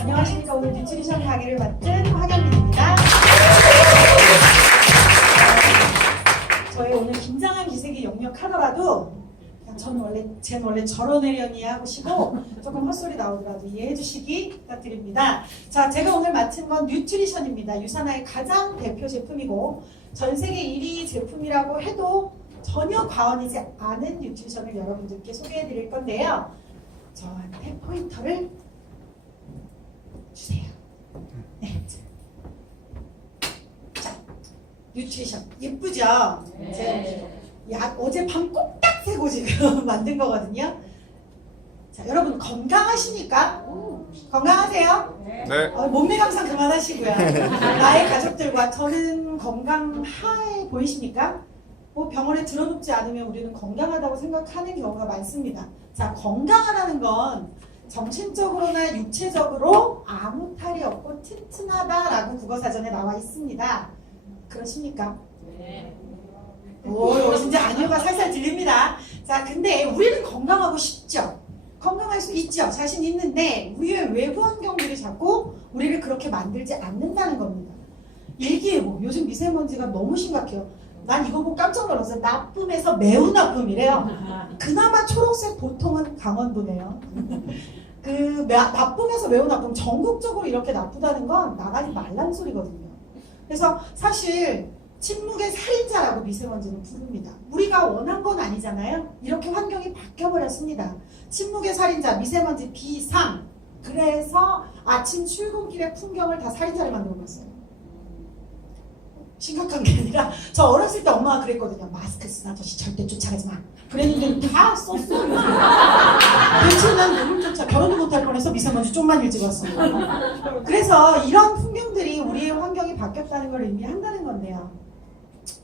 안녕하십니까. 오늘 뉴트리션 강의를 맡은 화경민입니다. 저의 오늘 긴장한 기색이 역력하더라도 쟤는 원래 저러내려니 하시고 조금 헛소리 나오더라도 이해해 주시기 부탁드립니다. 자, 제가 오늘 맡은 건 뉴트리션입니다. 유산화의 가장 대표 제품이고 전 세계 1위 제품이라고 해도 전혀 과언이지 않은 뉴트리션을 여러분들께 소개해 드릴 건데요. 저한테 포인터를 주세요. 네. 자, 뉴트리션 예쁘죠? 네. 어젯밤 꼭딱 새고 지금 만든 거거든요. 자, 여러분 건강하십니까? 건강하세요? 네. 몸매 감상 그만하시고요. 나의 가족들과 저는 건강해 보이십니까? 뭐 병원에 들어눕지 않으면 우리는 건강하다고 생각하는 경우가 많습니다. 자, 건강하다는 건 정신적으로나 육체적으로 아무 탈이 없고 튼튼하다라고 국어사전에 나와 있습니다. 그러십니까? 네. 오, 진짜 아니요가 살살 들립니다. 자, 근데 우리는 건강하고 싶죠? 건강할 수 있죠? 자신 있는데 우리의 외부 환경들이 자꾸 우리를 그렇게 만들지 않는다는 겁니다. 일기예보, 요즘 미세먼지가 너무 심각해요. 난 이거 보고 깜짝 놀랐어요. 나쁨에서 매우 나쁨이래요. 그나마 초록색 보통은 강원도네요. 나쁨에서 매우 나쁨, 전국적으로 이렇게 나쁘다는 건 나가지 말라는 소리거든요. 그래서 사실 침묵의 살인자라고 미세먼지는 부릅니다. 우리가 원한 건 아니잖아요. 이렇게 환경이 바뀌어버렸습니다. 침묵의 살인자, 미세먼지 비상. 그래서 아침 출근길의 풍경을 다 살인자를 만들어봤어요. 심각한 게 아니라 저 어렸을 때 엄마가 그랬거든요. 마스크 쓴 아저씨 절대 쫓아가지 마. 그랬는데 다 썼어요. 대체 난 누굴 쫓아 결혼도 못할 뻔해서 미세먼지 좀만 일찍 왔어요. 그래서 이런 풍경들이 우리의 환경이 바뀌었다는 걸 의미한다는 건데요.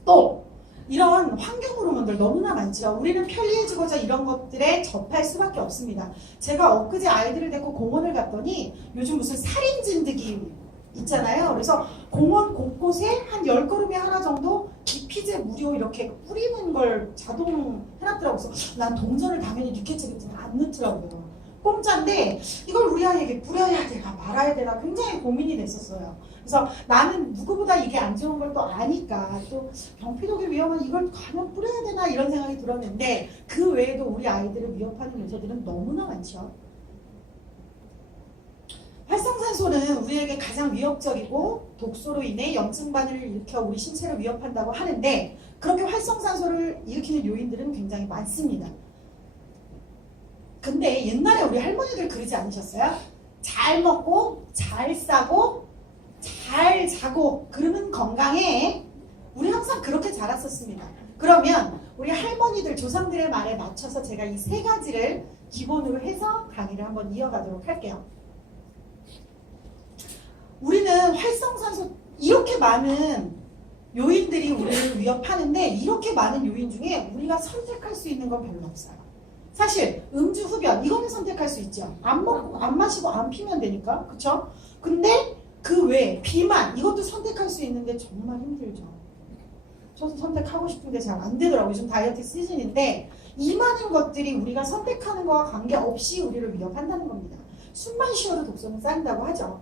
또 이런 환경 호르몬들 너무나 많죠. 우리는 편리해지고자 이런 것들에 접할 수밖에 없습니다. 제가 엊그제 아이들을 데리고 공원을 갔더니 요즘 무슨 살인 진드기 있잖아요. 그래서 공원 곳곳에 한 10걸음에 하나 정도 기피제 무료 이렇게 뿌리는 걸 자동 해놨더라고요. 그래서 난 동전을 당연히 넣겠지만 안 넣더라고요. 공짜인데 이걸 우리 아이에게 뿌려야 되나 말아야 되나 굉장히 고민이 됐었어요. 그래서 나는 누구보다 이게 안 좋은 걸 또 아니까 또 병피독이 위험한 이걸 과연 뿌려야 되나 이런 생각이 들었는데 그 외에도 우리 아이들을 위협하는 요소들은 너무나 많죠. 활성산소는 우리에게 가장 위협적이고 독소로 인해 염증 반응을 일으켜 우리 신체를 위협한다고 하는데 그렇게 활성산소를 일으키는 요인들은 굉장히 많습니다. 근데 옛날에 우리 할머니들 그러지 않으셨어요? 잘 먹고 잘 싸고 잘 자고 그러면 건강해. 우리 항상 그렇게 자랐었습니다. 그러면 우리 할머니들 조상들의 말에 맞춰서 제가 이 세 가지를 기본으로 해서 강의를 한번 이어가도록 할게요. 우리는 활성산소 이렇게 많은 요인들이 우리를 위협하는데 이렇게 많은 요인 중에 우리가 선택할 수 있는 건 별로 없어요. 사실 음주 흡연 이거는 선택할 수 있죠. 안 먹고 안 마시고 안 피면 되니까. 그쵸? 근데 그 외에 비만 이것도 선택할 수 있는데 정말 힘들죠. 저도 선택하고 싶은데 잘 안 되더라고요. 요즘 다이어트 시즌인데 이 많은 것들이 우리가 선택하는 거와 관계없이 우리를 위협한다는 겁니다. 숨만 쉬어도 독소는 쌓인다고 하죠.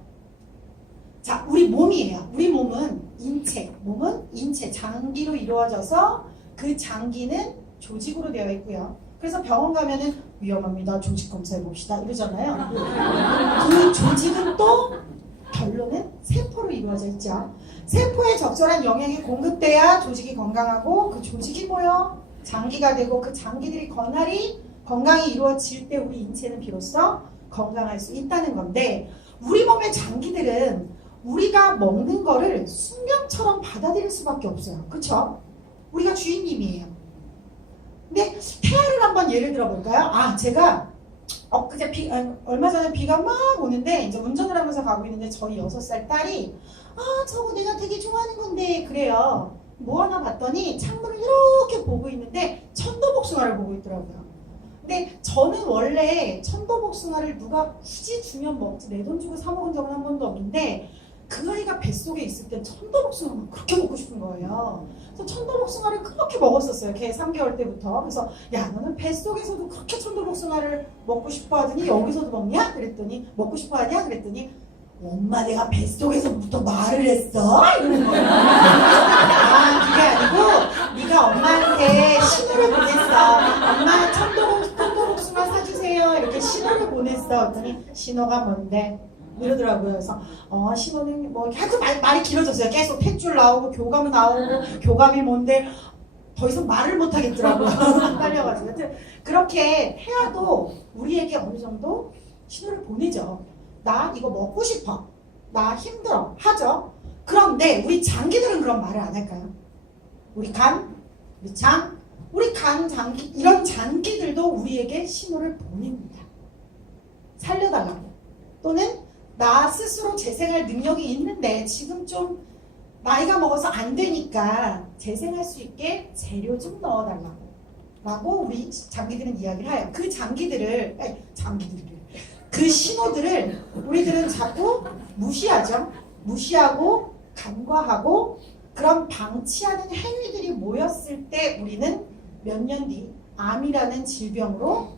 자, 우리 몸이에요. 우리 몸은 인체, 장기로 이루어져서 그 장기는 조직으로 되어 있고요. 그래서 병원 가면은 위험합니다. 조직 검사해 봅시다. 이러잖아요. 그 조직은 또 결론은 세포로 이루어져 있죠. 세포에 적절한 영양이 공급돼야 조직이 건강하고 그 조직이 뭐요? 장기가 되고 그 장기들이 건강이 이루어질 때 우리 인체는 비로소 건강할 수 있다는 건데 우리 몸의 장기들은 우리가 먹는 거를 숙명처럼 받아들일 수밖에 없어요. 그쵸? 우리가 주인님이에요. 근데 태아를 한번 예를 들어볼까요? 제가 얼마 전에 비가 막 오는데 이제 운전을 하면서 가고 있는데 저희 6살 딸이 저거 내가 되게 좋아하는 건데 그래요. 뭐 하나 봤더니 창문을 이렇게 보고 있는데 천도복숭아를 보고 있더라고요. 근데 저는 원래 천도복숭아를 누가 굳이 주면 먹지 내 돈 주고 사 먹은 적은 한 번도 없는데 그 아이가 뱃속에 있을 땐 천도복숭아를 그렇게 먹고 싶은 거예요. 그래서 천도복숭아를 그렇게 먹었었어요. 걔 3개월 때부터. 그래서 야 너는 뱃속에서도 그렇게 천도복숭아를 먹고 싶어 하더니 여기서도 먹냐? 그랬더니 먹고 싶어 하냐? 그랬더니 엄마 내가 뱃속에서부터 말을 했어? 이러는 거예요. 아 그게 아니고 네가 엄마한테 신호를 보냈어. 엄마 천도복숭아 사주세요. 이렇게 신호를 보냈어. 그랬더니 신호가 뭔데? 이러더라고요. 그래서 신호는 뭐 하여튼 말이 길어졌어요. 계속 탯줄 나오고 교감 나오고 교감이 뭔데 더 이상 말을 못 하겠더라고요. 헷갈려가지고. 하여튼 그렇게 해야도 우리에게 어느 정도 신호를 보내죠. 나 이거 먹고 싶어. 나 힘들어. 하죠. 그런데 우리 장기들은 그런 말을 안 할까요? 우리 간, 우리 장, 우리 간, 장기 이런 장기들도 우리에게 신호를 보냅니다. 살려달라고. 또는 나 스스로 재생할 능력이 있는데 지금 좀 나이가 먹어서 안 되니까 재생할 수 있게 재료 좀 넣어달라고 라고 우리 장기들은 이야기를 해요. 그 장기들을 그 신호들을 우리들은 자꾸 무시하죠. 무시하고 간과하고 그런 방치하는 행위들이 모였을 때 우리는 몇 년 뒤 암이라는 질병으로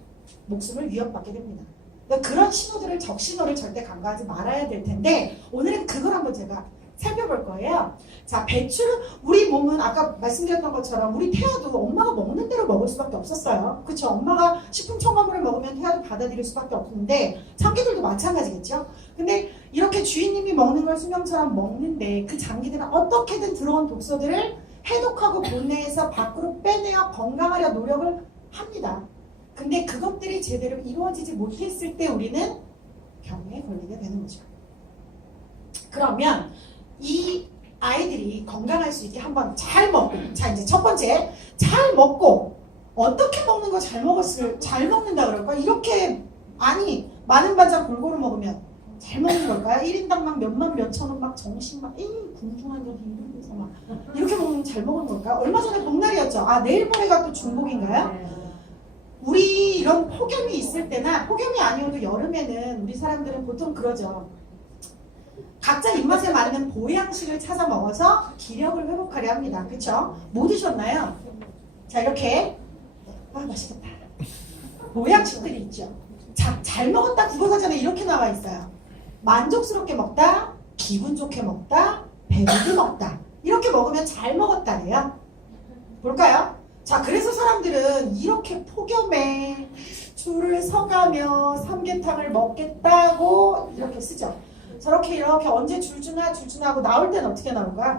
목숨을 위협받게 됩니다. 그러니까 그런 신호들을 적신호를 절대 간과하지 말아야 될 텐데 오늘은 그걸 한번 제가 살펴볼 거예요. 자, 배추는 우리 몸은 아까 말씀드렸던 것처럼 우리 태아도 엄마가 먹는 대로 먹을 수밖에 없었어요. 그렇죠? 엄마가 식품 첨가물을 먹으면 태아도 받아들일 수밖에 없는데 장기들도 마찬가지겠죠? 근데 이렇게 주인님이 먹는 걸 수명처럼 먹는데 그 장기들은 어떻게든 들어온 독소들을 해독하고 본내에서 밖으로 빼내어 건강하려 노력을 합니다. 근데 그것들이 제대로 이루어지지 못했을 때 우리는 병에 걸리게 되는 거죠. 그러면 이 아이들이 건강할 수 있게 한번 잘 먹고, 자 이제 첫 번째 잘 먹고 어떻게 먹는 거 잘 먹는다 그럴까? 이렇게 아니 많은 반찬 골고루 먹으면 잘 먹는 걸까요? 1인당 막 몇만 몇천원 막 정신 막 궁중한 거 힘들면서 막 이렇게 먹으면 잘 먹는 걸까요? 얼마 전에 복날이었죠. 아 내일 모레가 또 중복인가요? 우리 이런 폭염이 있을 때나 폭염이 아니어도 여름에는 우리 사람들은 보통 그러죠. 각자 입맛에 맞는 보양식을 찾아 먹어서 기력을 회복하려 합니다. 그쵸? 뭐 드셨나요? 자 이렇게 맛있겠다. 보양식들이 있죠. 자, 잘 먹었다 국어사전에 이렇게 나와 있어요. 만족스럽게 먹다, 기분 좋게 먹다, 배부르게 먹다. 이렇게 먹으면 잘 먹었다래요. 볼까요? 자, 그래서 사람들은 이렇게 폭염에 줄을 서가며 삼계탕을 먹겠다고 이렇게 쓰죠. 저렇게 이렇게 언제 줄 주나 하고 나올 때는 어떻게 나온 거야?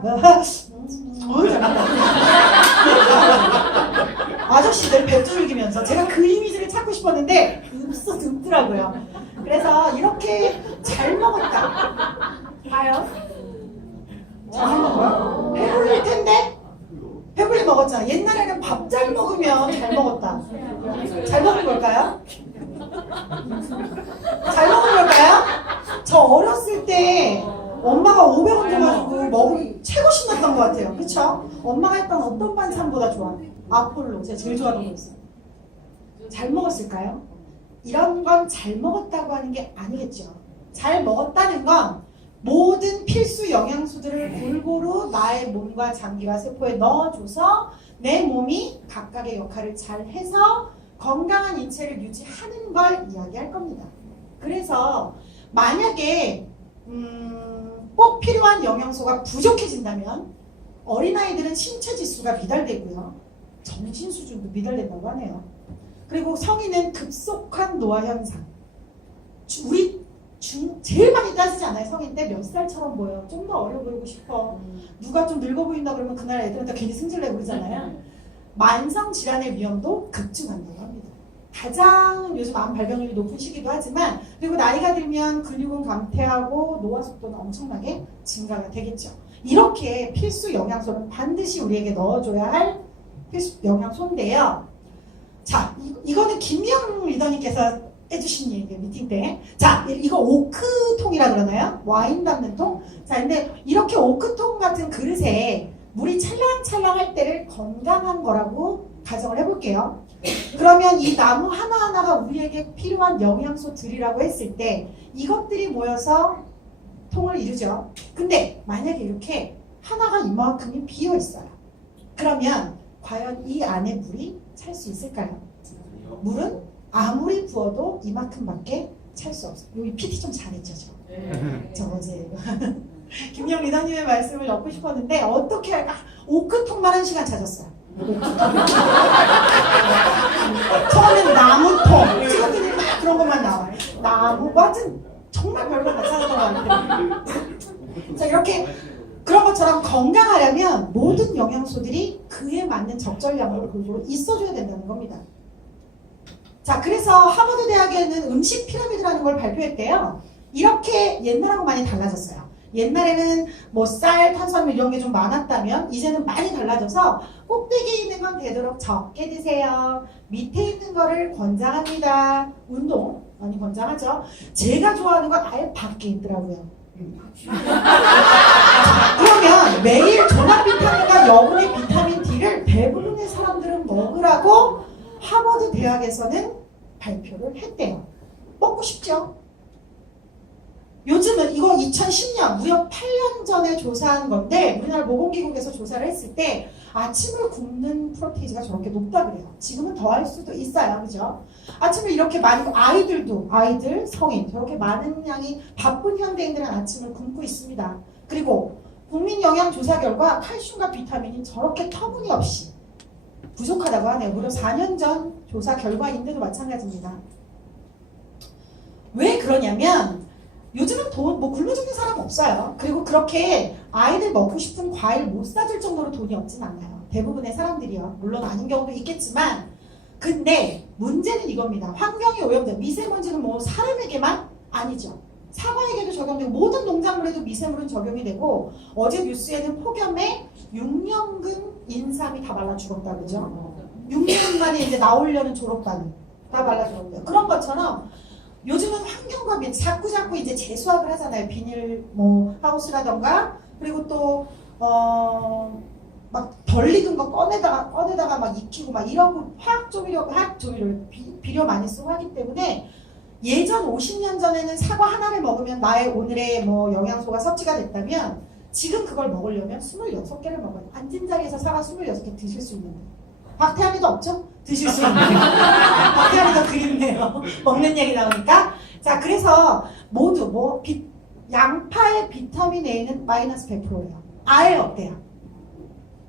아저씨들 배 뚫기면서 제가 그 이미지를 찾고 싶었는데 없더라고요. 그래서 이렇게 잘 먹었다. 봐요. 잘 먹어요? 배불릴 텐데? 배불리 먹었잖아. 옛날에는 밥 잘 먹으면 잘 먹었다. 잘 먹은 걸까요? 잘 먹은 걸까요? 저 어렸을 때 엄마가 500원 줘가지고 먹으면 최고 신났던 것 같아요. 그쵸? 엄마가 했던 어떤 반찬보다 좋아. 아폴로 제가 제일 좋아하는 거였어요. 잘 먹었을까요? 이런 건 잘 먹었다고 하는 게 아니겠죠. 잘 먹었다는 건 모든 필수 영양소들을 골고루 나의 몸과 장기와 세포에 넣어줘서 내 몸이 각각의 역할을 잘 해서 건강한 인체를 유지하는 걸 이야기할 겁니다. 그래서 만약에 꼭 필요한 영양소가 부족해진다면 어린아이들은 신체 지수가 미달되고요. 정신 수준도 미달된다고 하네요. 그리고 성인은 급속한 노화 현상. 우리 제일 많이 따지지 않아요? 성인 때 몇 살처럼 보여? 좀 더 어려 보이고 싶어. 누가 좀 늙어 보인다 그러면 그날 애들한테 괜히 승질내고 그러잖아요. 만성 질환의 위험도 급증한다고 합니다. 가장 요즘 암 발병률이 높은 시기도 하지만 그리고 나이가 들면 근육은 감퇴하고 노화 속도는 엄청나게 증가가 되겠죠. 이렇게 필수 영양소는 반드시 우리에게 넣어줘야 할 필수 영양소인데요. 자, 이거는 김미영 리더님께서 해주신 얘기예요, 미팅 때. 자, 이거 오크통이라 그러나요? 와인 담는 통? 자, 근데 이렇게 오크통 같은 그릇에 물이 찰랑찰랑 할 때를 건강한 거라고 가정을 해볼게요. 그러면 이 나무 하나하나가 우리에게 필요한 영양소들이라고 했을 때 이것들이 모여서 통을 이루죠. 근데 만약에 이렇게 하나가 이만큼이 비어 있어요. 그러면 과연 이 안에 물이 찰 수 있을까요? 물은 아무리 부어도 이만큼밖에 찰 수 없어요. 여기 PT 좀 잘했죠, 저. 저 어제 김영 리더님의 말씀을 넣고 싶었는데 어떻게 할까? 오크통만 1시간 찾았어요. 처음엔 나무통, 찍었더니 막 그런 것만 나와요. 나무 같은 정말 별거 다 찾았던 것 같아요. 자, 이렇게 그런 것처럼 건강하려면 모든 영양소들이 그에 맞는 적절량으로 골고루 있어줘야 된다는 겁니다. 자, 그래서 하버드 대학에는 음식 피라미드라는 걸 발표했대요. 이렇게 옛날하고 많이 달라졌어요. 옛날에는 뭐 쌀, 탄수화물 이런 게 좀 많았다면 이제는 많이 달라져서 꼭대기에 있는 건 되도록 적게 드세요. 밑에 있는 거를 권장합니다. 운동 많이 권장하죠. 제가 좋아하는 건 아예 밖에 있더라고요. 그러면 매일 종합 비타민과 여분의 비타민 D를 대부분의 사람들은 먹으라고 하버드 대학에서는 발표를 했대요. 먹고 싶죠? 요즘은 이거 2010년 무려 8년 전에 조사한 건데 우리나라 모공기국에서 조사를 했을 때 아침을 굶는 프로테이지가 저렇게 높다 그래요. 지금은 더 할 수도 있어요. 그죠? 아침을 이렇게 많이 아이들, 성인 저렇게 많은 양이 바쁜 현대인들은 아침을 굶고 있습니다. 그리고 국민영양조사 결과 칼슘과 비타민이 저렇게 터무니없이 부족하다고 하네요. 무려 4년 전 조사 결과인데도 마찬가지입니다. 왜 그러냐면 요즘은 굶어 죽는 사람 없어요. 그리고 그렇게 아이들 먹고 싶은 과일 못 사줄 정도로 돈이 없진 않아요. 대부분의 사람들이요. 물론 아닌 경우도 있겠지만 근데 문제는 이겁니다. 환경이 오염된 미세먼지는 뭐 사람에게만 아니죠. 사과에게도 적용되고 모든 농작물에도 미세물은 적용이 되고 어제 뉴스에는 폭염에 6년근 인삼이 다 말라 죽었다 그죠? 6년 만에 이제 나오려는 졸업반이 다 말라 죽었대요. 그런 것처럼 요즘은 환경과 자꾸 이제 재수합을 하잖아요. 비닐 뭐 하우스라던가 그리고 또 막 덜 익은 거 꺼내다가 막 익히고 막 이런 거 화학 조미료를 비료 많이 쓰고 하기 때문에 예전 50년 전에는 사과 하나를 먹으면 나의 오늘의 뭐 영양소가 섭취가 됐다면 지금 그걸 먹으려면 26개를 먹어요. 앉은 자리에서 사과 26개 드실 수 있는데 박태환이도 없죠? 드실 수 있는 박태환이도 그립네요. 먹는 얘기 나오니까 자 그래서 모두 양파의 비타민 A는 마이너스 100%예요. 아예 없대요.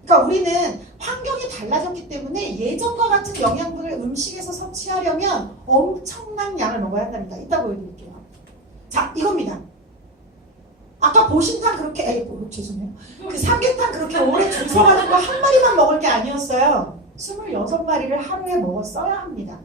그러니까 우리는 환경이 달라졌기 때문에 예전과 같은 영양분을 음식에서 섭취하려면 엄청난 양을 먹어야 한답니다. 이따 보여드릴게요. 자 이겁니다. 아까 보신탕 그렇게 죄송해요. 그 삼계탕 그렇게 오래 줄 서가지고 한 마리만 먹을 게 아니었어요. 26마리를 하루에 먹었어야 합니다.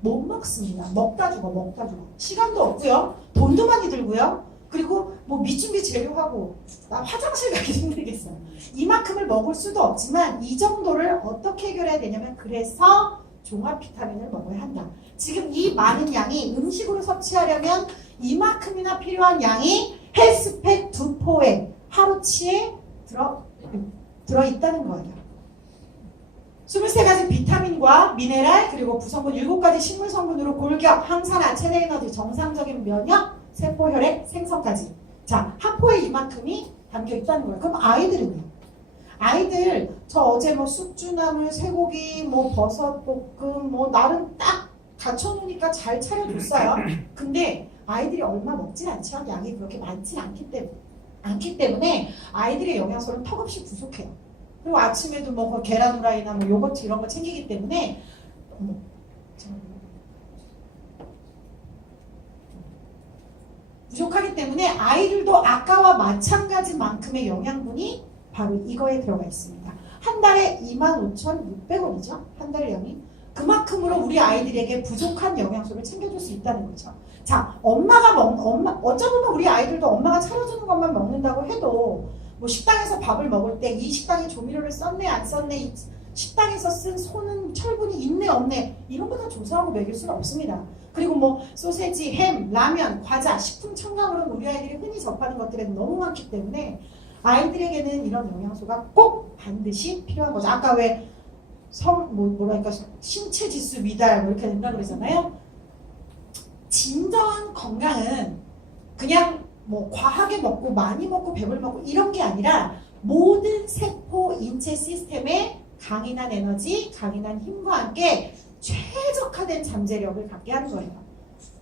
못 먹습니다. 먹다 죽어. 시간도 없고요. 돈도 많이 들고요. 그리고 뭐 밑준비 재료하고 나 화장실 가기 힘들겠어요. 이만큼을 먹을 수도 없지만 이 정도를 어떻게 해결해야 되냐면 그래서 종합 비타민을 먹어야 한다. 지금 이 많은 양이 음식으로 섭취하려면 이만큼이나 필요한 양이 헬스팩 2포에 하루치에 들어있다는 거예요. 23가지 비타민과 미네랄 그리고 구성분 7가지 식물 성분으로 골격, 항산화, 체내 에너지, 정상적인 면역, 세포 혈액, 생성까지. 자, 한 포에 이만큼이 담겨 있다는 거예요. 그럼 아이들은요? 아이들 저 어제 뭐 숙주나물, 쇠고기, 뭐 버섯 볶음 뭐 나름 딱 갖춰놓으니까 잘 차려줬어요. 근데 아이들이 얼마 먹진 않죠. 양이 그렇게 많진 않기 때문에 아이들의 영양소는 턱없이 부족해요. 그리고 아침에도 뭐 계란 후라이나 뭐 요거트 이런 거 챙기기 때문에 부족하기 때문에 아이들도 아까와 마찬가지만큼의 영양분이 바로 이거에 들어가 있습니다. 한 달에 25,600원이죠. 한 달 양이. 그만큼으로 우리 아이들에게 부족한 영양소를 챙겨줄 수 있다는 거죠. 자, 어쩌면 우리 아이들도 엄마가 차려주는 것만 먹는다고 해도 뭐 식당에서 밥을 먹을 때 이 식당에 조미료를 썼네 안 썼네 이 식당에서 쓴 손은 철분이 있네 없네 이런 거 다 조사하고 먹일 수는 없습니다. 그리고 뭐 소세지, 햄, 라면, 과자, 식품 첨가물은 우리 아이들이 흔히 접하는 것들에 너무 많기 때문에 아이들에게는 이런 영양소가 꼭 반드시 필요한 거죠. 아까 왜 신체 지수 미달 뭐 이렇게 된다고 그러잖아요. 진정한 건강은 그냥 뭐 과하게 먹고 많이 먹고 배불리 먹고 이런 게 아니라 모든 세포 인체 시스템에 강인한 에너지, 강인한 힘과 함께 최적화된 잠재력을 갖게 하는 거예요.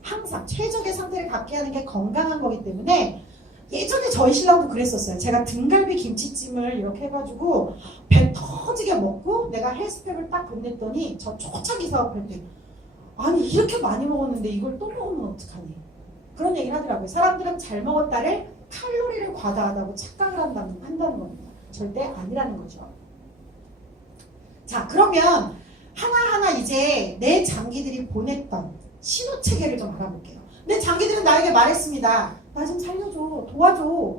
항상 최적의 상태를 갖게 하는 게 건강한 거기 때문에 예전에 저희 신랑도 그랬었어요. 제가 등갈비 김치찜을 이렇게 해가지고 배 터지게 먹고 내가 헬스팩을 딱 건넸더니 저 초창기 사업할 때 아니 이렇게 많이 먹었는데 이걸 또 먹으면 어떡하니? 그런 얘기를 하더라고요. 사람들은 잘 먹었다를 칼로리를 과다하다고 착각을 한다는 겁니다. 절대 아니라는 거죠. 자, 그러면 하나하나 이제 내 장기들이 보냈던 신호 체계를 좀 알아볼게요. 내 장기들은 나에게 말했습니다. 나 좀 살려줘, 도와줘.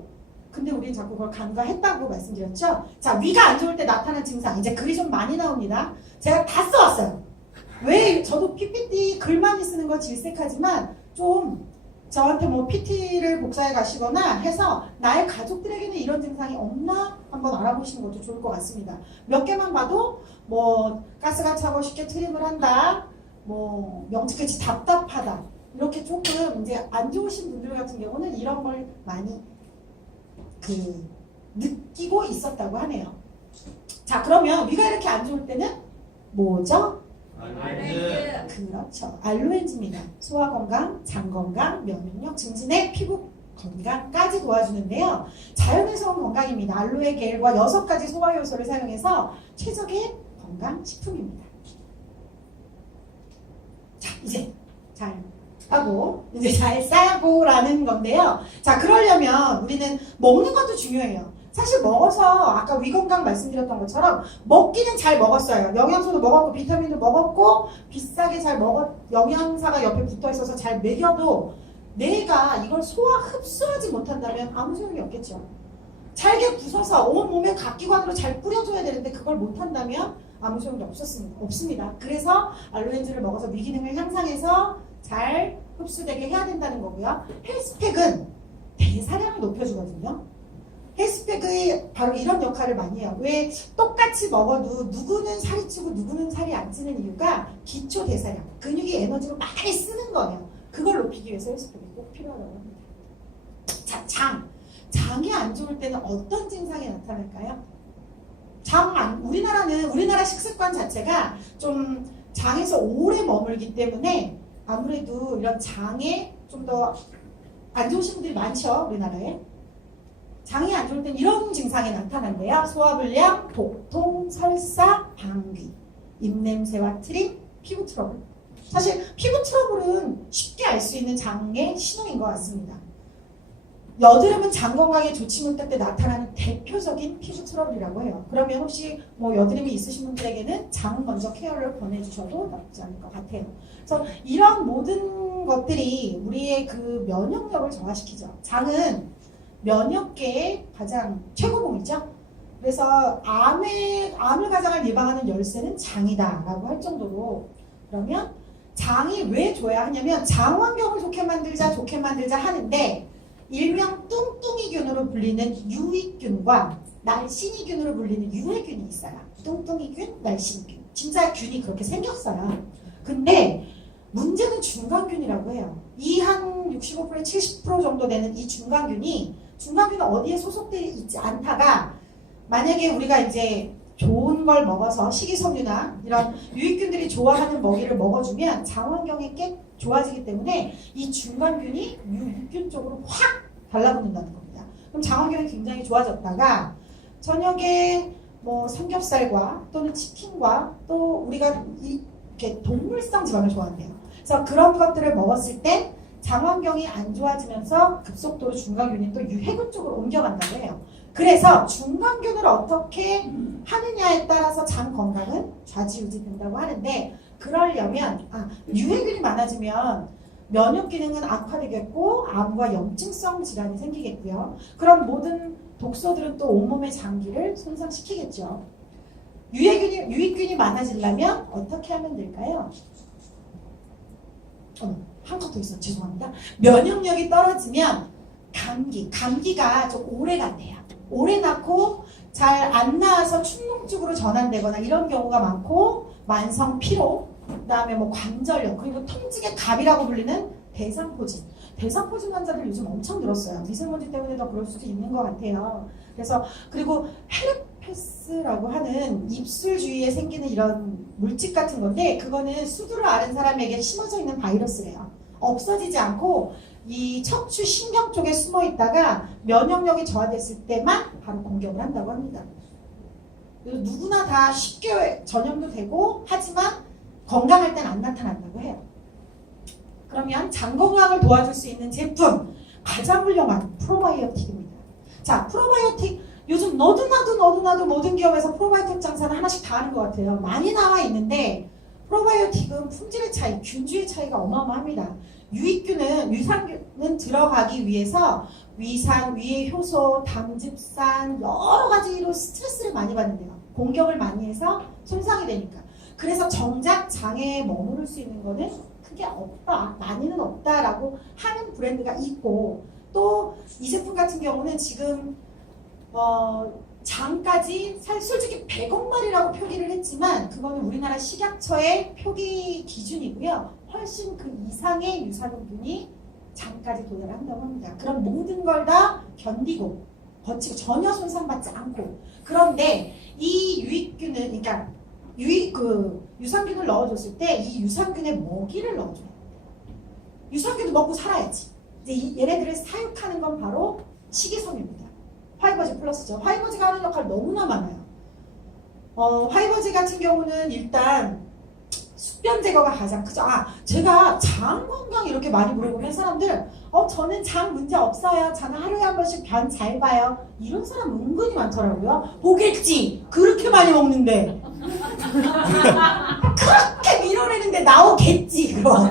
근데 우리는 자꾸 그걸 간과했다고 말씀드렸죠. 자, 위가 안 좋을 때 나타나는 증상. 이제 글이 좀 많이 나옵니다. 제가 다 써왔어요. 왜 저도 PPT 글 많이 쓰는 거 질색하지만 좀 저한테 뭐 PT를 복사해 가시거나 해서 나의 가족들에게는 이런 증상이 없나 한번 알아보시는 것도 좋을 것 같습니다. 몇 개만 봐도 뭐 가스가 차고 쉽게 트림을 한다, 뭐 명치끝이 답답하다 이렇게 조금 이제 안 좋으신 분들 같은 경우는 이런 걸 많이 느끼고 있었다고 하네요. 자, 그러면 위가 이렇게 안 좋을 때는 뭐죠? 그렇죠. 알로엔즈입니다. 소화 건강, 장 건강, 면역력 증진에 피부 건강까지 도와주는데요. 자연에서 온 건강입니다. 알로에 겔과 6가지 소화 요소를 사용해서 최적의 건강 식품입니다. 자, 이제 잘 하고 이제 잘 싸고라는 건데요. 자, 그러려면 우리는 먹는 것도 중요해요. 사실 먹어서 아까 위건강 말씀드렸던 것처럼 먹기는 잘 먹었어요. 영양소도 먹었고 비타민도 먹었고 비싸게 잘 영양사가 옆에 붙어 있어서 잘 먹여도 내가 이걸 소화 흡수하지 못한다면 아무 소용이 없겠죠. 잘게 부숴서 온 몸에 각 기관으로 잘 뿌려줘야 되는데 그걸 못한다면 아무 소용도 없습니다. 그래서 알로엔즈를 먹어서 위 기능을 향상해서 잘 흡수되게 해야 된다는 거고요. 헬스팩은 대사량을 높여주거든요. 헬스팩이 바로 이런 역할을 많이 해요. 왜 똑같이 먹어도 누구는 살이 찌고 누구는 살이 안 찌는 이유가 기초 대사량, 근육이 에너지를 많이 쓰는 거예요. 그걸 높이기 위해서 헬스팩이 꼭 필요하다고 합니다. 자, 장이 안 좋을 때는 어떤 증상이 나타날까요? 우리나라 식습관 자체가 좀 장에서 오래 머물기 때문에 아무래도 이런 장에 좀 더 안 좋으신 분들이 많죠, 우리나라에. 장이 안 좋을 땐 이런 증상이 나타난대요. 소화불량, 복통, 설사, 방귀, 입냄새와 트림, 피부 트러블. 사실 피부 트러블은 쉽게 알 수 있는 장의 신호인 것 같습니다. 여드름은 장 건강에 좋지 못할 때 나타나는 대표적인 피부 트러블이라고 해요. 그러면 혹시 뭐 여드름이 있으신 분들에게는 장 먼저 케어를 권해주셔도 나쁘지 않을 것 같아요. 그래서 이런 모든 것들이 우리의 그 면역력을 저하시키죠. 장은 면역계의 가장 최고봉이죠. 그래서 암을 가장을 예방하는 열쇠는 장이다라고 할 정도로, 그러면 장이 왜 좋아야 하냐면 장 환경을 좋게 만들자 하는데 일명 뚱뚱이균으로 불리는 유익균과 날씬이균으로 불리는 유해균이 있어요. 뚱뚱이균, 날씬이균. 진짜 균이 그렇게 생겼어요. 근데 문제는 중간균이라고 해요. 이 한 65%, 70% 정도 되는 이 중간균은 어디에 소속되어 있지 않다가 만약에 우리가 이제 좋은 걸 먹어서 식이섬유나 이런 유익균들이 좋아하는 먹이를 먹어주면 장 환경이 꽤 좋아지기 때문에 이 중간균이 유익균 쪽으로 확 달라붙는다는 겁니다. 그럼 장 환경이 굉장히 좋아졌다가 저녁에 뭐 삼겹살과 또는 치킨과 또 우리가 이렇게 동물성 지방을 좋아한대요. 그래서 그런 것들을 먹었을 때 장 환경이 안 좋아지면서 급속도로 중간균이 또 유해균 쪽으로 옮겨간다고 해요. 그래서 중간균을 어떻게 하느냐에 따라서 장 건강은 좌지우지 된다고 하는데, 그러려면 유해균이 많아지면 면역 기능은 악화되겠고 암과 염증성 질환이 생기겠고요. 그런 모든 독소들은 또 온몸의 장기를 손상시키겠죠. 유익균이 많아지려면 어떻게 하면 될까요? 한 컷 더 있어. 죄송합니다. 면역력이 떨어지면 감기가 좀 오래 간대요. 오래 낳고 잘 안 나아서 충농증으로 전환되거나 이런 경우가 많고, 만성 피로, 그다음에 뭐 관절염, 그리고 통증의 갑이라고 불리는 대상포진, 대사포진 환자들 요즘 엄청 늘었어요. 미세먼지 때문에 더 그럴 수도 있는 것 같아요. 그래서 그리고 헤르페스라고 하는 입술 주위에 생기는 이런 물집 같은 건데 그거는 수두를 앓은 사람에게 심어져 있는 바이러스래요. 없어지지 않고 이 척추 신경 쪽에 숨어 있다가 면역력이 저하됐을 때만 바로 공격을 한다고 합니다. 그래서 누구나 다 쉽게 전염도 되고 하지만 건강할 땐 안 나타난다고 해요. 그러면 장 건강을 도와줄 수 있는 제품 가장 훌륭한 프로바이오틱입니다. 자, 프로바이오틱 요즘 너도 나도 모든 기업에서 프로바이오틱 장사는 하나씩 다 하는 것 같아요. 많이 나와 있는데 프로바이오틱은 품질의 차이, 균주의 차이가 어마어마합니다. 유산균은 들어가기 위해서 위산, 위의 효소, 담즙산 여러 가지로 스트레스를 많이 받는데요. 공격을 많이 해서 손상이 되니까. 그래서 정작 장에 머무를 수 있는 거는 크게 없다, 많이는 없다라고 하는 브랜드가 있고 또 이 제품 같은 경우는 지금 장까지 솔직히 100억 마리라고 표기를 했지만 그거는 우리나라 식약처의 표기 기준이고요. 훨씬 그 이상의 유산균이 장까지 도달한다고 합니다. 그럼 모든 걸 다 견디고 버티고 전혀 손상받지 않고 그런데 이 유익균은 그러니까 유산균을 넣어줬을 때 이 유산균에 먹이를 넣어줘야 돼요. 유산균도 먹고 살아야지. 이제 얘네들을 사육하는 건 바로 식이섬유입니다. 화이버지 플러스죠. 화이버지가 하는 역할 너무나 많아요. 화이버지 같은 경우는 일단 숙변 제거가 가장 크죠. 제가 장 건강 이렇게 많이 물어보면 사람들 저는 장 문제 없어요. 저는 하루에 한 번씩 변 잘 봐요. 이런 사람 은근히 많더라고요. 보겠지. 그렇게 많이 먹는데. 그렇게 밀어내는데 나오겠지. 그럼.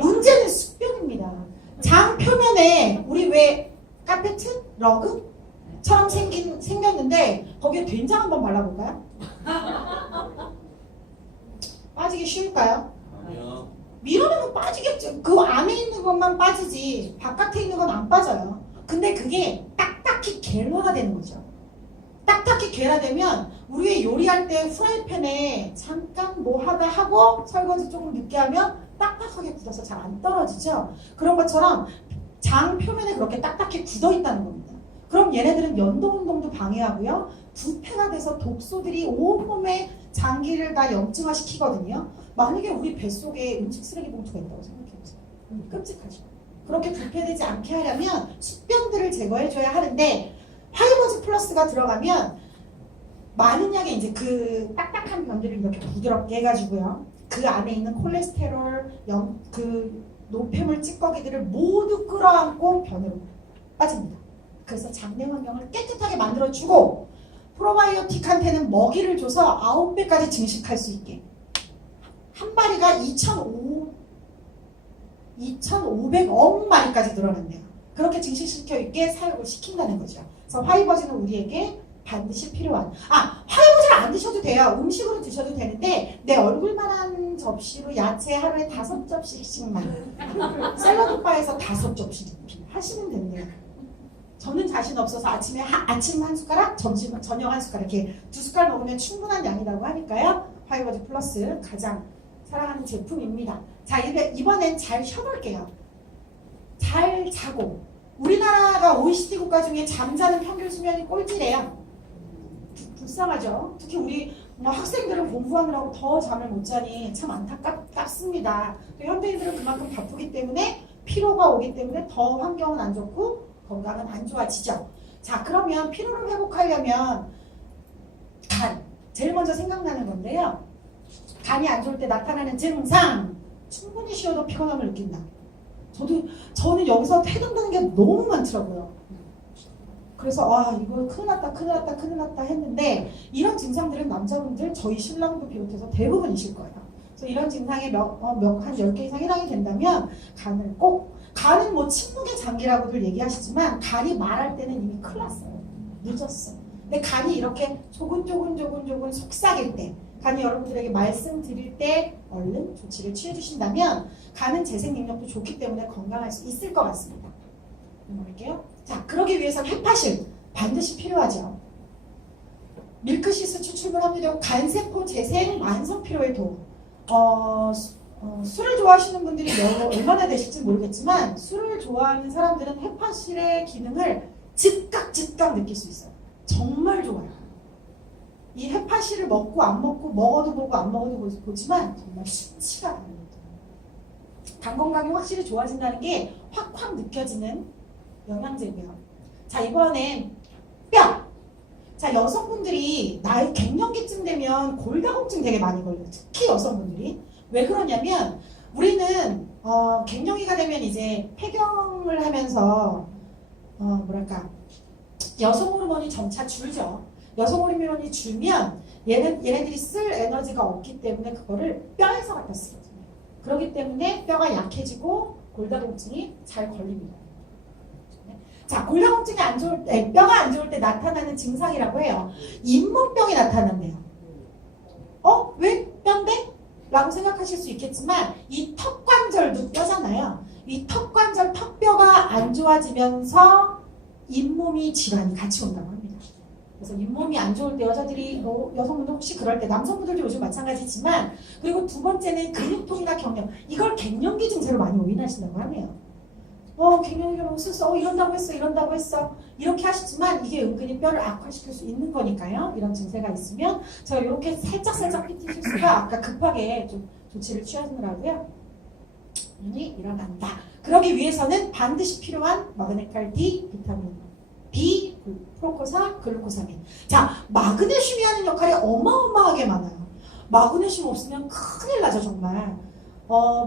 문제는 숙변입니다. 장 표면에 우리 왜 카페트? 러그처럼 생겼는데 거기에 된장 한번 발라볼까요? 빠지기 쉬울까요? 아니요. 밀어내면 빠지겠죠. 그 안에 있는 것만 빠지지 바깥에 있는 건 안 빠져요. 근데 그게 딱딱히 갤화가 되는 거죠. 딱딱히 갤화되면 우리 요리할 때 프라이팬에 잠깐 뭐 하다 하고 설거지 조금 늦게 하면 딱딱하게 굳어서 잘 안 떨어지죠. 그런 것처럼 장 표면에 그렇게 딱딱히 굳어 있다는 겁니다. 그럼 얘네들은 연도 운동도 방해하고요. 부패가 돼서 독소들이 온몸에 장기를 다 염증화 시키거든요. 만약에 우리 뱃속에 음식 쓰레기 봉투가 있다고 생각해보세요. 끔찍하죠. 그렇게 부패되지 않게 하려면 숙변들을 제거해줘야 하는데 화이버즈 플러스가 들어가면 많은 양의 이제 그 딱딱한 변들을 이렇게 부드럽게 해가지고요. 그 안에 있는 콜레스테롤, 그 노폐물 찌꺼기들을 모두 끌어안고 변으로 빠집니다. 그래서 장내 환경을 깨끗하게 만들어주고 프로바이오틱한테는 먹이를 줘서 9배까지 증식할 수 있게 한 마리가 2,500억 마리까지 늘어난대요. 그렇게 증식시켜 있게 사육을 시킨다는 거죠. 그래서 화이버즈는 우리에게 반드시 필요한 화이버즈를 안 드셔도 돼요. 음식으로 드셔도 되는데 내 얼굴만한 접시로 야채 하루에 5접시씩만 샐러드 바에서 5접시 하시면 된대요. 저는 자신 없어서 아침 한 숟가락, 저녁 한 숟가락 이렇게 2숟갈 먹으면 충분한 양이라고 하니까요. 화이버즈 플러스 가장 사랑하는 제품입니다. 자, 이번엔 잘 쉬어볼게요. 잘 자고 우리나라가 OECD 국가 중에 잠자는 평균 수면이 꼴찌래요. 불쌍하죠. 특히 우리 학생들은 공부하느라고 더 잠을 못 자니 참 안타깝습니다. 또 현대인들은 그만큼 바쁘기 때문에 피로가 오기 때문에 더 환경은 안 좋고 건강은 안 좋아지죠. 자, 그러면 피로를 회복하려면 간, 제일 먼저 생각나는 건데요. 간이 안 좋을 때 나타나는 증상, 충분히 쉬어도 피곤함을 느낀다. 저는 여기서 해당되는 게 너무 많더라고요. 그래서 이거 큰일 났다 했는데 이런 증상들은 남자분들 저희 신랑도 비롯해서 대부분이실 거예요. 그래서 이런 증상에 한 10개 이상 해당이 된다면 간은 뭐 침묵의 장기라고들 얘기하시지만 간이 말할 때는 이미 큰일 났어요. 늦었어. 근데 간이 이렇게 조근 속삭일 때 간이 여러분들에게 말씀드릴 때 얼른 조치를 취해주신다면 간은 재생 능력도 좋기 때문에 건강할 수 있을 것 같습니다. 넘어갈게요. 자, 그러기 위해서는 헤파신 반드시 필요하죠. 밀크시스 추출물 함유되고 간세포 재생 만성 피로에 도움. 술을 좋아하시는 분들이 얼마나 되실지 모르겠지만 술을 좋아하는 사람들은 헤파실의 기능을 즉각 느낄 수 있어요. 정말 좋아요. 이 헤파실을 먹고 안 먹고 먹어도 보고 안 먹어도 보지만 정말 수치가 다릅니다. 간 건강이 확실히 좋아진다는 게 확 느껴지는 영양제고요. 자, 이번엔 뼈. 자, 여성분들이 나이 갱년기쯤 되면 골다공증 되게 많이 걸려요. 특히 여성분들이. 왜 그러냐면 우리는 갱년기가 되면 이제 폐경을 하면서 뭐랄까 여성 호르몬이 점차 줄죠. 여성 호르몬이 줄면 얘네들이 쓸 에너지가 없기 때문에 그거를 뼈에서 갖다 쓰거든요. 그렇기 때문에 뼈가 약해지고 골다공증이 잘 걸립니다. 자, 골다공증이 안 좋을 때, 뼈가 안 좋을 때 나타나는 증상이라고 해요. 잇몸병이 나타난대요. 왜 뼈인데? 라고 생각하실 수 있겠지만 이 턱관절도 뼈잖아요. 이 턱관절, 턱뼈가 안 좋아지면서 잇몸이 질환이 같이 온다고 합니다. 그래서 잇몸이 안 좋을 때 여자들이 여성분들 혹시 그럴 때 남성분들도 요즘 마찬가지지만 그리고 두 번째는 근육통이나 경련 이걸 갱년기 증세로 많이 오인하신다고 하네요. 갱년기가 없었어. 이런다고 했어. 이렇게 하시지만 이게 은근히 뼈를 악화시킬 수 있는 거니까요. 이런 증세가 있으면 제가 이렇게 살짝 PT 실수가 아까 급하게 좀 조치를 취하느라고요. 이 일어난다. 그러기 위해서는 반드시 필요한 마그네칼 D, 비타민 B, 프로코사, 글루코사민. 자, 마그네슘이 하는 역할이 어마어마하게 많아요. 마그네슘 없으면 큰일 나죠, 정말.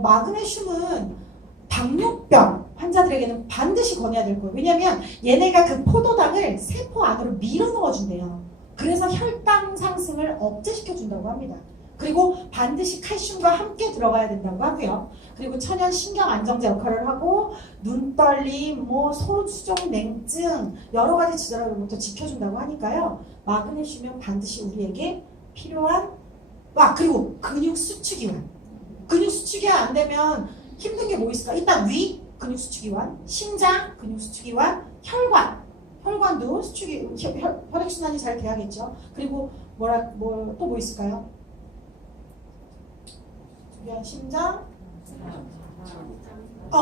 마그네슘은 당뇨병 환자들에게는 반드시 권해야 될 거예요. 왜냐하면 얘네가 그 포도당을 세포 안으로 밀어 넣어준대요. 그래서 혈당 상승을 억제시켜준다고 합니다. 그리고 반드시 칼슘과 함께 들어가야 된다고 하고요. 그리고 천연 신경 안정제 역할을 하고 눈떨림, 소수종 냉증 여러 가지 지절로부터 지켜준다고 하니까요. 마그네슘은 반드시 우리에게 필요한 그리고 근육 수축이완. 근육 수축이 안 되면 힘든 게 뭐 있을까? 일단 위 근육 수축이완, 심장 근육 수축이완, 혈관도 수축이 혈액순환이 잘 돼야겠죠. 그리고 또 뭐 있을까요? 심장,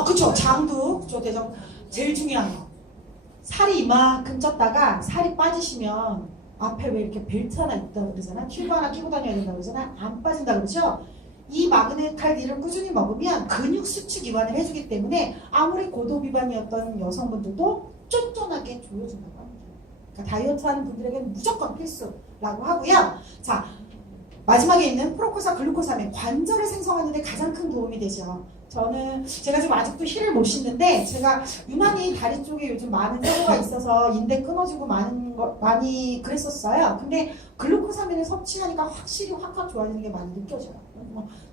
그쵸. 장도, 그쵸. 대장 제일 중요해요. 살이 이만큼 쪘다가 살이 빠지시면 앞에 왜 이렇게 벨트 하나 있다고 그러잖아. 튜브 하나 끼고 다녀야 된다고 그러잖아. 안 빠진다 그러죠. 이 마그네칼디를 꾸준히 먹으면 근육 수축 이완을 해주기 때문에 아무리 고도비만이었던 여성분들도 쫀쫀하게 조여준다고 합니다. 그러니까 다이어트 하는 분들에게는 무조건 필수라고 하고요. 자, 마지막에 있는 프로코사, 글루코사민 관절을 생성하는 데 가장 큰 도움이 되죠. 제가 좀 아직도 힐을 못 신는데 제가 유난히 다리 쪽에 요즘 많은 사고가 있어서 인대 끊어지고 많이 그랬었어요. 근데 글루코사민을 섭취하니까 확실히 확 좋아지는 게 많이 느껴져요.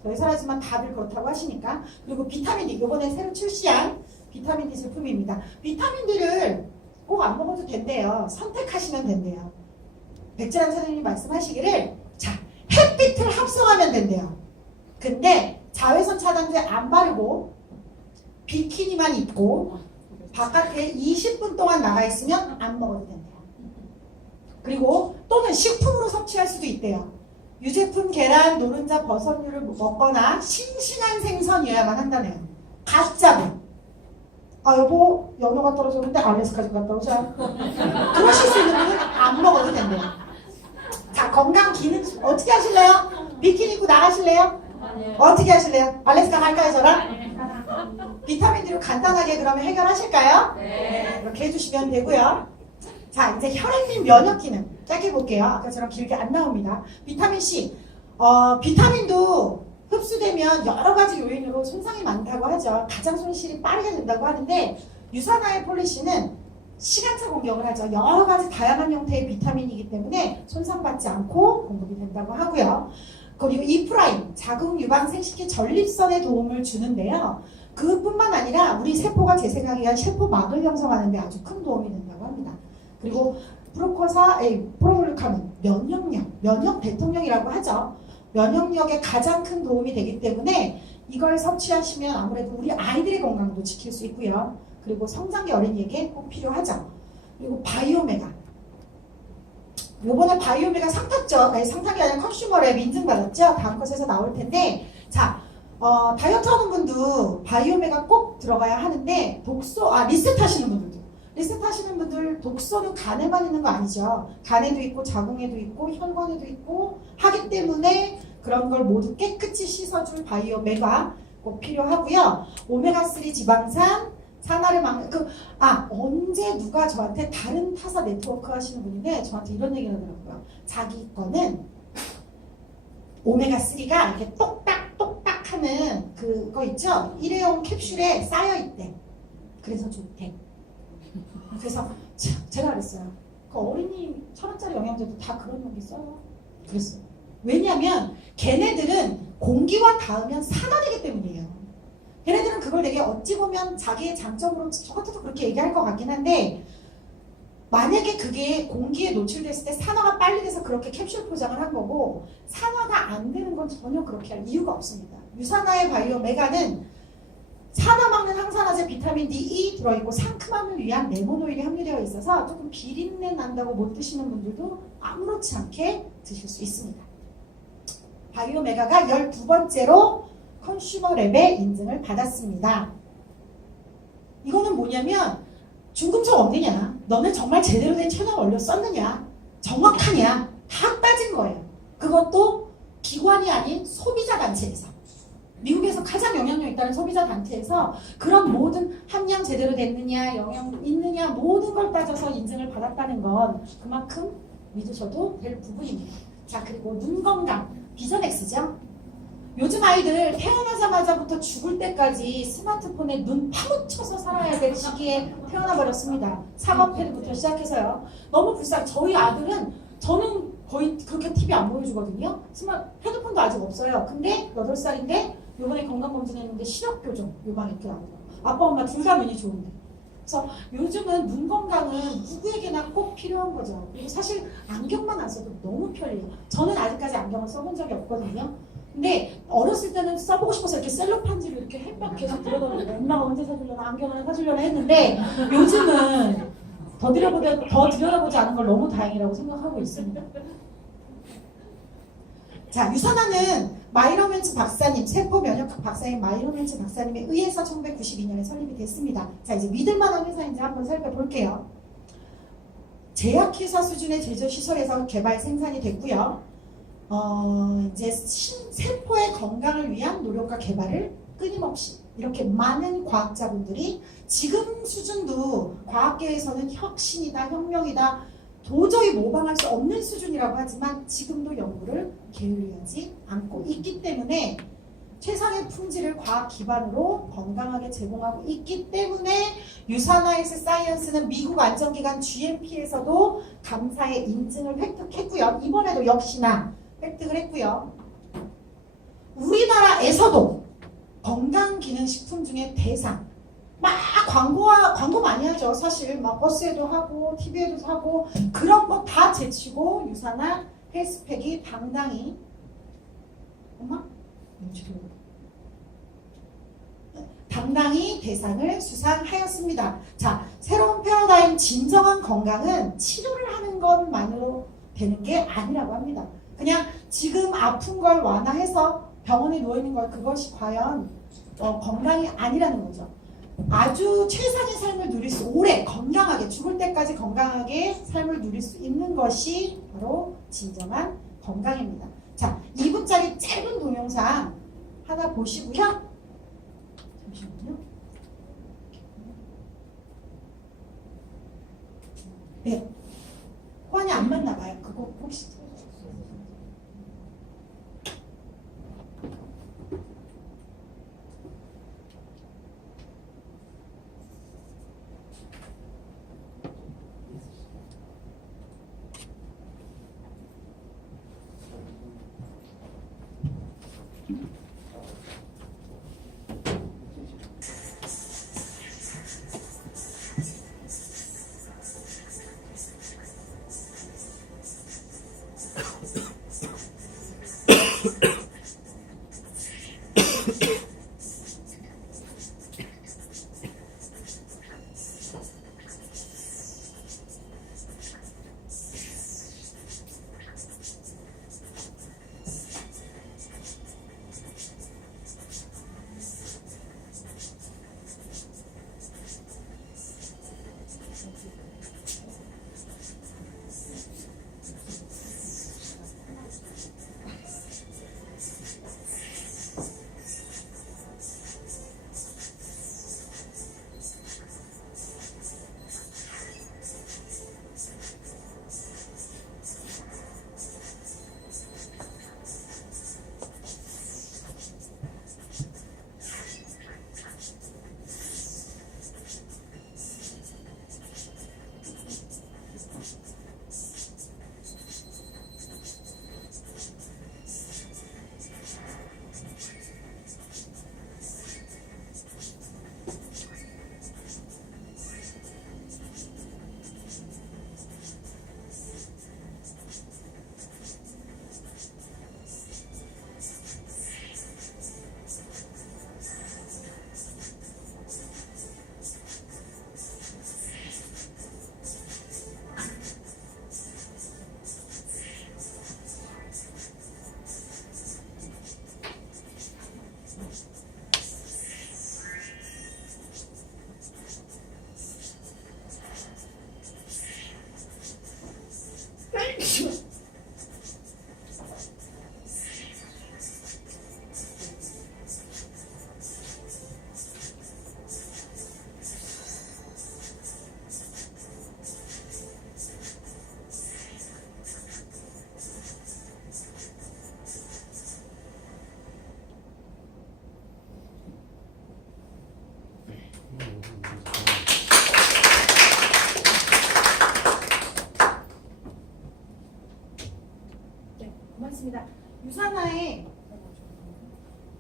저희 사라지만 다들 그렇다고 하시니까. 그리고 비타민 D, 이번에 새로 출시한 비타민 D 제품입니다. 비타민 D를 꼭 안 먹어도 된대요. 선택하시면 된대요. 백지란 선생님이 말씀하시기를 햇빛을 합성하면 된대요. 근데 자외선 차단제 안 바르고 비키니만 입고 바깥에 20분 동안 나가 있으면 안 먹어도 된대요. 그리고 또는 식품으로 섭취할 수도 있대요. 유제품 계란, 노른자, 버섯류를 먹거나 싱싱한 생선이어야만 한다네요. 가짜고. 여보 연어가 떨어졌는데 알래스까지 갔다 오자. 그러실 수 있는 분은 안 먹어도 된대요. 자, 건강 기능 어떻게 하실래요? 비키니 입고 나가실래요? 어떻게 하실래요? 알래스카 갈까요, 저랑? 비타민 D로 간단하게 그러면 해결하실까요? 네. 이렇게 해주시면 되고요. 자, 이제 혈액 및 면역 기능 짧게 볼게요. 아까처럼 길게 안 나옵니다. 비타민 C. 비타민도 흡수되면 여러 가지 요인으로 손상이 많다고 하죠. 가장 손실이 빠르게 된다고 하는데 유산화의 폴리시는 시간차 공격을 하죠. 여러 가지 다양한 형태의 비타민이기 때문에 손상받지 않고 공급이 된다고 하고요. 그리고 E 프라임, 자궁 유방 생식기 전립선에 도움을 주는데요. 그뿐만 아니라 우리 세포가 재생하기 위한 세포막을 형성하는 데 아주 큰 도움이 된다고 합니다. 그리고 프로글루카민, 면역 대통령이라고 하죠. 면역력에 가장 큰 도움이 되기 때문에 이걸 섭취하시면 아무래도 우리 아이들의 건강도 지킬 수 있고요. 그리고 성장기 어린이에게 꼭 필요하죠. 그리고 바이오메가. 요번에 바이오메가 상 탔죠. 상탄이 아니라 컨슈머랩 인증받았죠. 다음 컷에서 나올 텐데, 자, 다이어트 하는 분도 바이오메가 꼭 들어가야 하는데 리셋 하시는 분들 독소는 간에만 있는 거 아니죠. 간에도 있고 자궁에도 있고 혈관에도 있고 하기 때문에 그런 걸 모두 깨끗이 씻어줄 바이오메가 꼭 필요하고요. 오메가3 지방산, 산화를 막는 언제 누가 저한테 다른 타사 네트워크 하시는 분인데 저한테 이런 얘기를 하더라고요. 자기 거는 오메가3가 이렇게 똑딱 하는 그거 있죠? 일회용 캡슐에 쌓여있대. 그래서 좋대. 그래서 제가 그랬어요. 그 어린이 1,000원짜리 영양제도 다 그런 놈이 써요. 그랬어요. 왜냐면 걔네들은 공기와 닿으면 산화되기 때문이에요. 걔네들은 그걸 되게 어찌 보면 자기의 장점으로 저한테도 그렇게 얘기할 것 같긴 한데 만약에 그게 공기에 노출됐을 때 산화가 빨리 돼서 그렇게 캡슐 포장을 한 거고 산화가 안 되는 건 전혀 그렇게 할 이유가 없습니다. 유산화의 바이오메가는 산화 막는 항산화제 비타민 D, E 들어있고 상큼함을 위한 레몬오일이 함유되어 있어서 조금 비린내 난다고 못 드시는 분들도 아무렇지 않게 드실 수 있습니다. 바이오메가가 12번째로 컨슈머랩의 인증을 받았습니다. 이거는 뭐냐면 중금속 없느냐, 너는 정말 제대로 된 천연 원료 썼느냐, 정확하냐 다 따진 거예요. 그것도 기관이 아닌 소비자 단체에서. 미국에서 가장 영향력 있다는 소비자 단체에서 그런 모든 함량 제대로 됐느냐, 영양 있느냐 모든 걸 따져서 인증을 받았다는 건 그만큼 믿으셔도 될 부분입니다. 자, 그리고 눈 건강, 비전엑스죠. 요즘 아이들 태어나자마자부터 죽을 때까지 스마트폰에 눈 파묻혀서 살아야 될 시기에 태어나 버렸습니다. 사과 패드부터 시작해서요. 너무 불쌍해. 저희 아들은 저는 거의 그렇게 TV 안 보여주거든요. 헤드폰도 아직 없어요. 근데 8살인데 요번에 건강검진했는데 시력교정 요방 이렇게 나오고 아빠 엄마 둘 다 눈이 좋은데. 그래서 요즘은 눈 건강은 누구에게나 꼭 필요한 거죠. 그리고 사실 안경만 안 써도 너무 편해요. 저는 아직까지 안경을 써본 적이 없거든요. 근데 어렸을 때는 써보고 싶어서 이렇게 셀로판지를 이렇게 햇볕 계속 들여다보고 엄마가 언제 사주려나 안경을 사주려나 했는데 요즘은 더 들여다보지 않은 걸 너무 다행이라고 생각하고 있습니다. 자, 유산화는 마이러멘츠 박사님, 세포면역학 박사인 마이러멘츠 박사님에 의해서 1992년에 설립이 됐습니다. 자, 이제 믿을만한 회사인지 한번 살펴볼게요. 제약회사 수준의 제조시설에서 개발 생산이 됐고요. 이제 세포의 건강을 위한 노력과 개발을 끊임없이 이렇게 많은 과학자분들이 지금 수준도 과학계에서는 혁신이다, 혁명이다, 도저히 모방할 수 없는 수준이라고 하지만 지금도 연구를 게을리하지 않고 있기 때문에 최상의 품질을 과학 기반으로 건강하게 제공하고 있기 때문에 유산화헬스 사이언스는 미국 안전기관 GMP에서도 감사의 인증을 획득했고요. 이번에도 역시나 획득을 했고요. 우리나라에서도 건강기능식품 중에 대상 막 광고 많이 하죠. 사실 막 버스에도 하고 TV에도 하고 그런 거 다 제치고 유산화 헬스팩이 당당히 대상을 수상하였습니다. 자, 새로운 패러다임 진정한 건강은 치료를 하는 것만으로 되는 게 아니라고 합니다. 그냥 지금 아픈 걸 완화해서 병원에 누워있는 걸 그것이 과연 건강이 아니라는 거죠. 아주 최상의 삶을 누릴 수 오래 건강하게 죽을 때까지 건강하게 삶을 누릴 수 있는 것이 바로 진정한 건강입니다. 자, 2분짜리 짧은 동영상 하나 보시고요. 잠시만요. 네, 호환이 안 맞나 봐요. 그거 혹시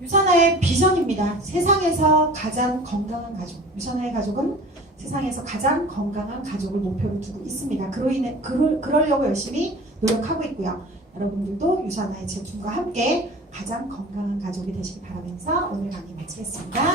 유산화의 비전입니다. 세상에서 가장 건강한 가족. 유산화의 가족은 세상에서 가장 건강한 가족을 목표로 두고 있습니다. 그러려고 열심히 노력하고 있고요. 여러분들도 유산화의 제품과 함께 가장 건강한 가족이 되시기 바라면서 오늘 강의 마치겠습니다.